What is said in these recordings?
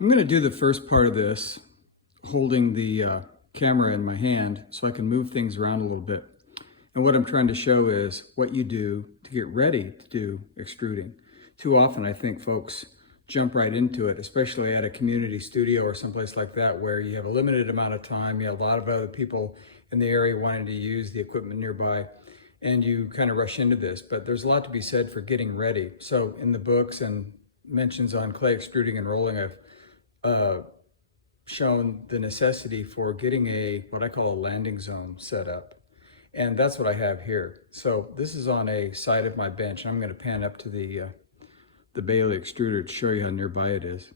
I'm going to do the first part of this holding the camera in my hand so I can move things around a little bit. And what I'm trying to show is what you do to get ready to do extruding. Too often I think folks jump right into it, especially at a community studio or someplace like that where you have a limited amount of time, you have a lot of other people in the area wanting to use the equipment nearby, and you kind of rush into this. But there's a lot to be said for getting ready. So in the books and mentions on clay extruding and rolling, I've shown the necessity for getting what I call a landing zone set up. And that's what I have here. So this is on a side of my bench. I'm going to pan up to the Baird extruder to show you how nearby it is.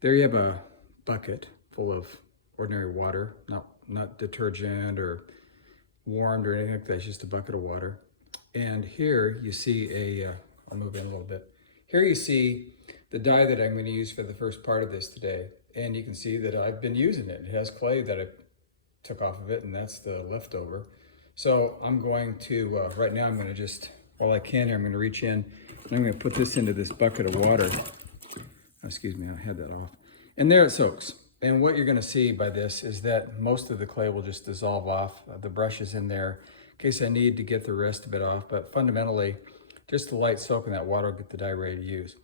There you have a bucket full of ordinary water, not detergent or warmed or anything like that. It's just a bucket of water. And here you see I'll move in a little bit. Here you see the die that I'm going to use for the first part of this today. And you can see that I've been using it. It has clay that I took off of it, and that's the leftover. So I'm going to, right now I'm going to just, while I can here, I'm going to reach in and I'm going to put this into this bucket of water. Excuse me, I had that off. And there it soaks. And what you're going to see by this is that most of the clay will just dissolve off. The brush is in there in case I need to get the rest of it off. But fundamentally, just the light soak in that water will get the die ready to use.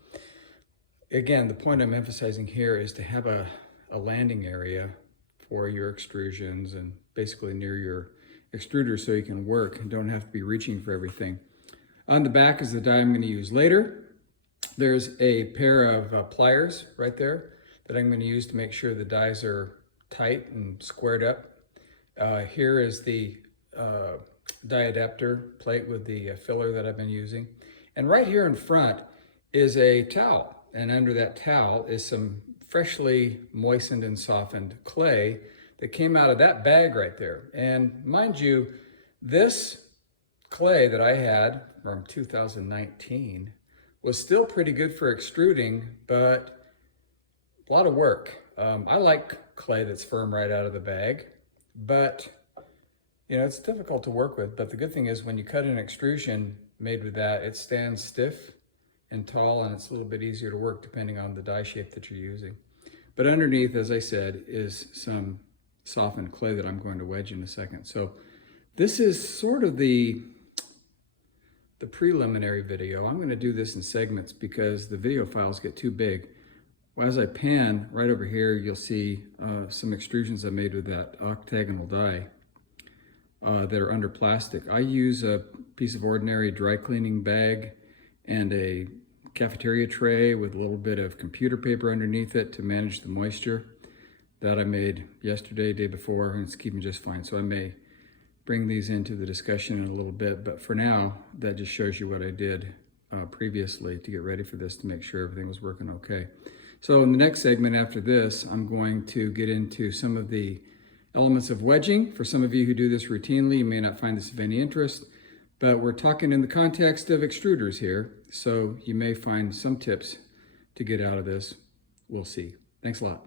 Again, the point I'm emphasizing here is to have a landing area for your extrusions and basically near your extruder so you can work and don't have to be reaching for everything. On the back is the die I'm going to use later. There's a pair of pliers right there that I'm going to use to make sure the dies are tight and squared up. Here is the die adapter plate with the filler that I've been using. And right here in front is a towel. And under that towel is some freshly moistened and softened clay that came out of that bag right there. And mind you, this clay that I had from 2019 was still pretty good for extruding, but a lot of work. I like clay that's firm right out of the bag, but it's difficult to work with. But the good thing is when you cut an extrusion made with that, it stands stiff and tall, and it's a little bit easier to work depending on the die shape that you're using. But underneath, as I said, is some softened clay that I'm going to wedge in a second. So this is sort of the preliminary video. I'm going to do this in segments because the video files get too big. As I pan right over here, you'll see some extrusions I made with that octagonal die that are under plastic. I use a piece of ordinary dry cleaning bag and a cafeteria tray with a little bit of computer paper underneath it to manage the moisture. That I made yesterday, day before, and it's keeping just fine. So I may bring these into the discussion in a little bit, but for now, that just shows you what I did previously to get ready for this to make sure everything was working okay. So in the next segment after this, I'm going to get into some of the elements of wedging. For some of you who do this routinely, you may not find this of any interest, but we're talking in the context of extruders here, so you may find some tips to get out of this. We'll see. Thanks a lot.